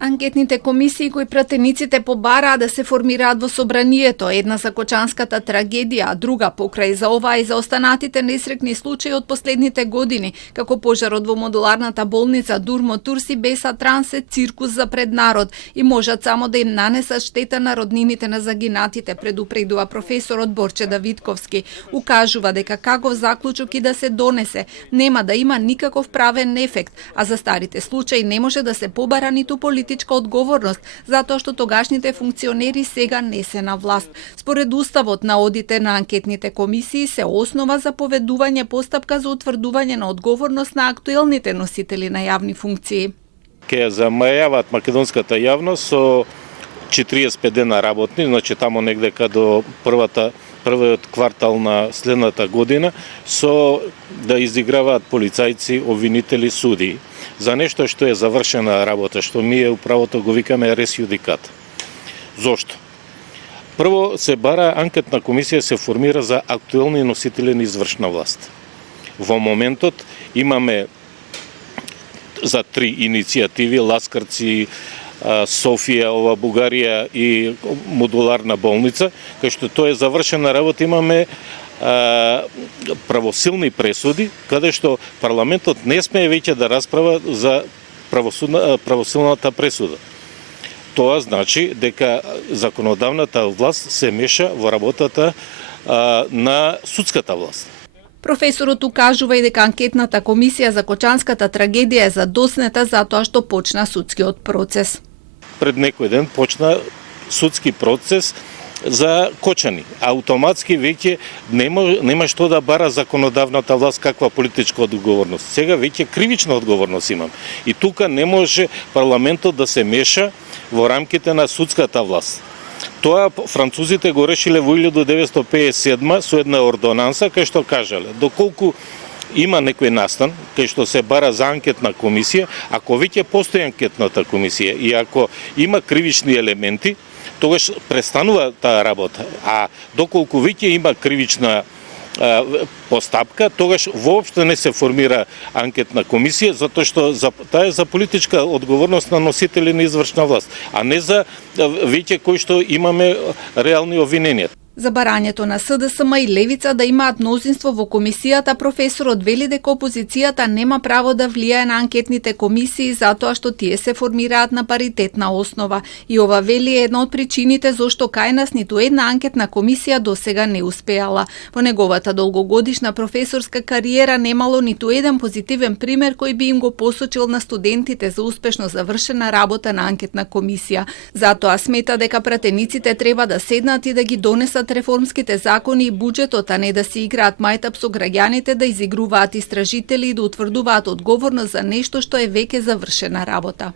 Анкетните комисии кои пратениците побараа да се формираат во собранието, една за Кочанската трагедија, а друга покрај за ова и за останатите несрекни случаи од последните години, како пожарот во модуларната болница Дурмо Турси, Беса Трансе, циркус за пред народ и можат само да им нанесат штета на роднините на загинатите, предупредува професорот Борче Давидковски. Укажува дека каков заклучок и да се донесе, нема да има никаков правен ефект, а за старите случаи не може да се побара ниту политичка одговорност, затоа што тогашните функционери сега не се на власт. Според уставот на одите на анкетните комисии се основа за поведување постапка за утврдување на одговорност на актуелните носители на јавни функции. Ке замајаваат македонската јавност со 45 дена работни, значи тамо негде до првиот квартал на следната година, со да изиграваат полицајци, обвинители, суди за нешто што е завршена работа, што ние управото го викаме рес јудикат. Зошто? Прво се бара анкетна комисија се формира за актуелни носители на извршна власт. Во моментот имаме за 3 иницијативи, Ласкарци, Софија, ова Бугарија и модуларна болница, кај што тоа е завршена работа, имаме правосилни пресуди, каде што парламентот не смее веќе да расправа за правосилната пресуда. Тоа значи дека законодавната власт се меша во работата на судската власт. Професорот укажува и дека анкетната комисија за Кочанската трагедија е задоснета затоа што почна судскиот процес. Пред некој ден почна судски процес за Кочани. Автоматски веќе нема што да бара законодавната власт каква политичка одговорност. Сега веќе кривична одговорност имам. И тука не може парламентот да се меша во рамките на судската власт. Тоа французите го решиле во 1957 со една ордонанса кај што кажале доколку има некој настан кај што се бара за анкетна комисија, ако веќе постои анкетната комисија и ако има кривични елементи, тогаш престанува таа работа. А доколку веќе има кривична постапка, тогаш воопшто не се формира анкетна комисија, затоа што таа е за политичка одговорност на носители на извршна власт, а не за веќе кои што имаме реални обвиненија. За барањето на СДСМ и Левица да имаат мнозинство во комисијата, професорот вели дека опозицијата нема право да влијае на анкетните комисии затоа што тие се формираат на паритетна основа. И ова вели е една од причините зошто кај нас ниту една анкетна комисија досега не успеала. Во неговата долгогодишна професорска кариера немало ниту еден позитивен пример кој би им го посочил на студентите за успешно завршена работа на анкетна комисија. Затоа смета дека пратениците треба да седнат и да ги донесат реформските закони и буџетот, а не да си играат мајтап со граѓаните, да изигруваат истражители и да утврдуваат одговорност за нешто што е веќе завршена работа.